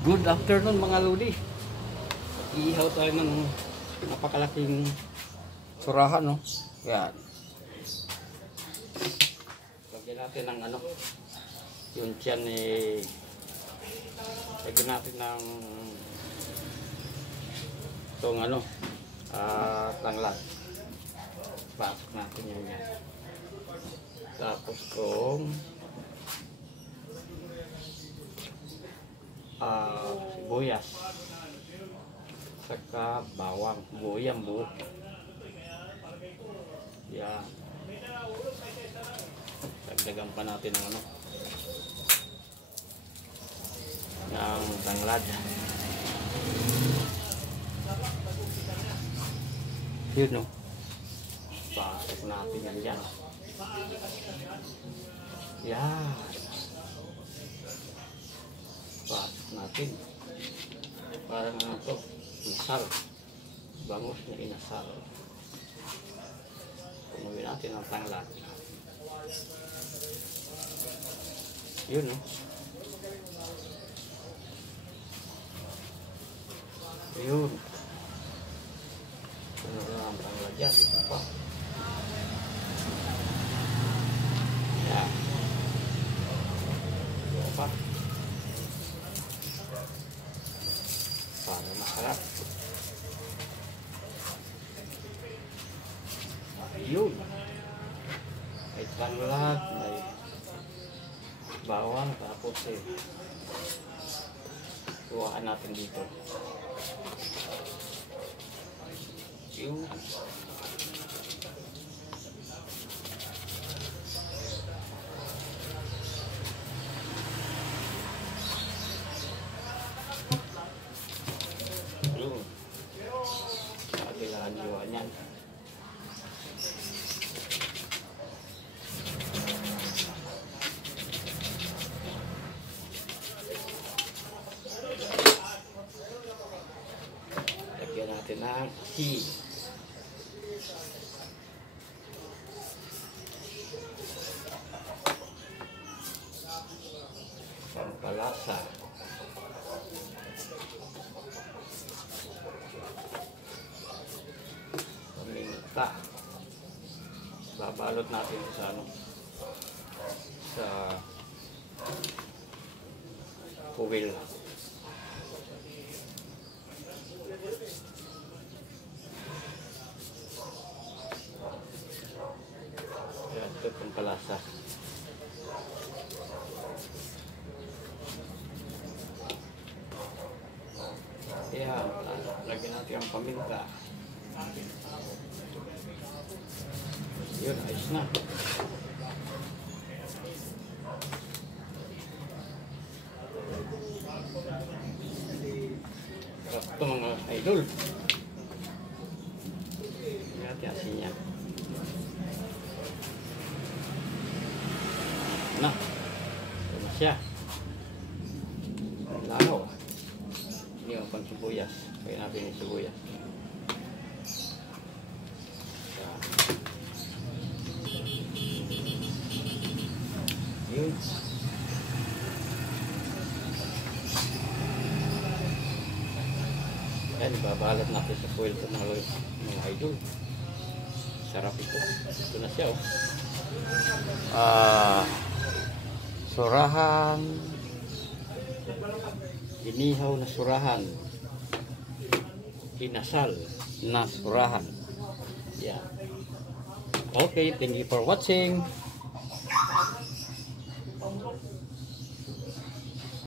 Good afternoon mga lodi. Iihaw tayo ng napakalaking surahan, no? Yan. Lagyan natin ng ano, yung tiyan eh, lagyan natin ng itong ano, tanglat. Pasok natin yan. Tapos kung sibuyas, saka bawang, buyang buo. Yan. Dagdagan pa natin ng ano, ng tanglad. Yun, no? Pasok natin yan dyan. Yan. Pasok natin. Parang ano to, inasal. Bangus na inasal. Punuin natin ang tanglad. Yun, no? Yun. Punuin na ang tanglad yan. Apa? Yan. Apa? Para masarap. Yun. May tanglad, may bawang, tapos tuwaan natin dito. Yun. Kabilaan yun yan. Lagyan natin ng asin. Pampalasa. Paminta. Babalot natin sa ano, sa kuwil. Yan, ito pampalasa. Yan, lagyan natin ang paminta. Yun, ayos na. Sarap ito mga idol. Lagyan natin asin yan. Na, ito na siya. Lalo. Hindi ang pang sibuyas. Kaya natin yung sibuyas. Yun. Ayan, ibabalat natin sa foil ito mga idol. Sarap ito. Ito na siya, oh. Surahan. Inihaw na surahan. Inasal na surahan. Yeah. Okay, thank you for watching.